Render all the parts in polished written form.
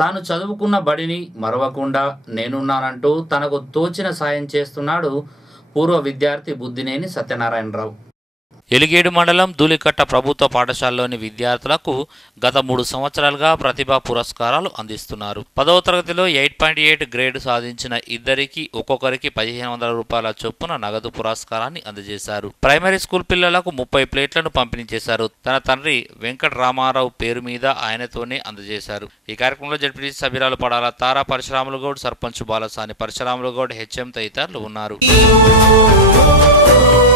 తాను చదువుకున్న బడిని మరవకుండా నేనున్నానంటూ తనకు తోచిన సాయం చేస్తున్నాడు పూర్వ విద్యార్థి బుద్దినేని సత్యనారాయణరావు. ఎలిగేడు మండలం ధూళికట్ట ప్రభుత్వ పాఠశాలలోని విద్యార్థులకు గత 3 సంవత్సరాలుగా ప్రతిభా పురస్కారాలు అందిస్తున్నారు. 10వ తరగతిలో 8.8 గ్రేడ్ సాధించిన ఇద్దరికి ఒక్కొక్కరికి 1500 రూపాయల చొప్పున నగదు పురస్కారాన్ని అందజేశారు. ప్రైమరీ స్కూల్ పిల్లలకు 30 ప్లేట్లను పంపిణీ చేశారు. తన తండ్రి వెంకట రామారావు పేరు మీద ఆయనతోనే అందజేశారు. ఈ కార్యక్రమంలో జడ్పీటీసీ సభ్యురాలు పడాల తారా, పరశురాములు గౌడ్, సర్పంచ్ బాలసాని, పరశురాములు గౌడ్, హెచ్ఎం తదితరులు ఉన్నారు.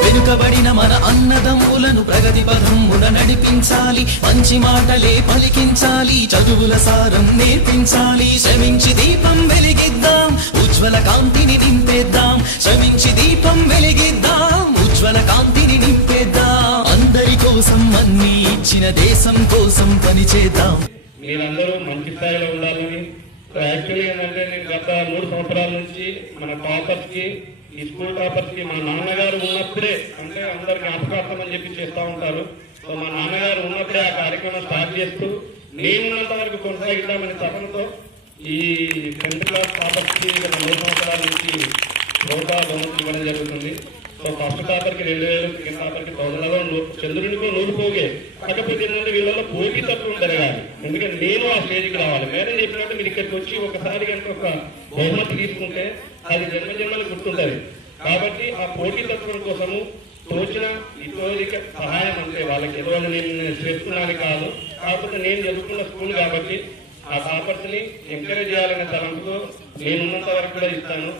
వెనుకబడిన మన అన్నదమ్ములను ప్రగతి పథమున నడిపించాలి, మంచి మాటలే పలికించాలి, చదువుల సారం నేర్పించాలి. శ్రమించి దీపం వెలిగిద్దాం, ఉజ్వల కాంతిని నింపేద్దాం. శ్రమించి దీపం వెలిగిద్దాం, ఉజ్వల కాంతిని నింపేద్దాం. అందరి కోసం అన్ని ఇచ్చిన దేశం కోసం పనిచేద్దాం. మీరందరూ మంచి స్థాయిలో ఉండాలని. యాక్చువల్లీ ఏంటంటే నేను గత 3 సంవత్సరాల నుంచి మన టాపర్స్ కి, ఈ స్కూల్ టాపర్స్ కి మా నాన్నగారు ఉన్నప్పుడే, అంటే అందరు జ్ఞాపకార్థం అని చెప్పి చేస్తూ ఉంటారు. సో మా నాన్నగారు ఉన్నప్పుడే ఆ కార్యక్రమం స్టార్ట్ చేస్తూ నేనున్నంత వరకు కొనసాగిద్దామనే తపనతో ఈ 10th క్లాస్ టాపర్స్ కి గత 3 సంవత్సరాల నుంచి ప్రోత్సాహం ఇవ్వడం జరుగుతుంది. సో ఫస్ట్ టాపర్కి 2000, సెకండ్ టాపర్కి 1000, చంద్రునికో 100 పోగే. కాకపోతే ఏంటంటే వీళ్ళలో పోటీ తత్వం జరగాలి. ఎందుకంటే నేను ఆ స్టేజ్కి రావాలి. మేడం చెప్పినట్టు మీరు ఇక్కడికి వచ్చి ఒకసారి కనుక ఒక బహుమతి తీసుకుంటే అది జన్మజన్మలు గుర్తుంటది. కాబట్టి ఆ పోటీ తత్వం కోసము తోచిన ఇతోదిక సహాయం అంటే వాళ్ళకి ఏదో నేను చేస్తున్నాను కాదు, కాకపోతే నేను చదువుకున్న స్కూల్ కాబట్టి ఆ టాపర్స్ ని ఎంకరేజ్ చేయాలనే తలంపుతో నేనున్నంత వరకు కూడా ఇస్తాను.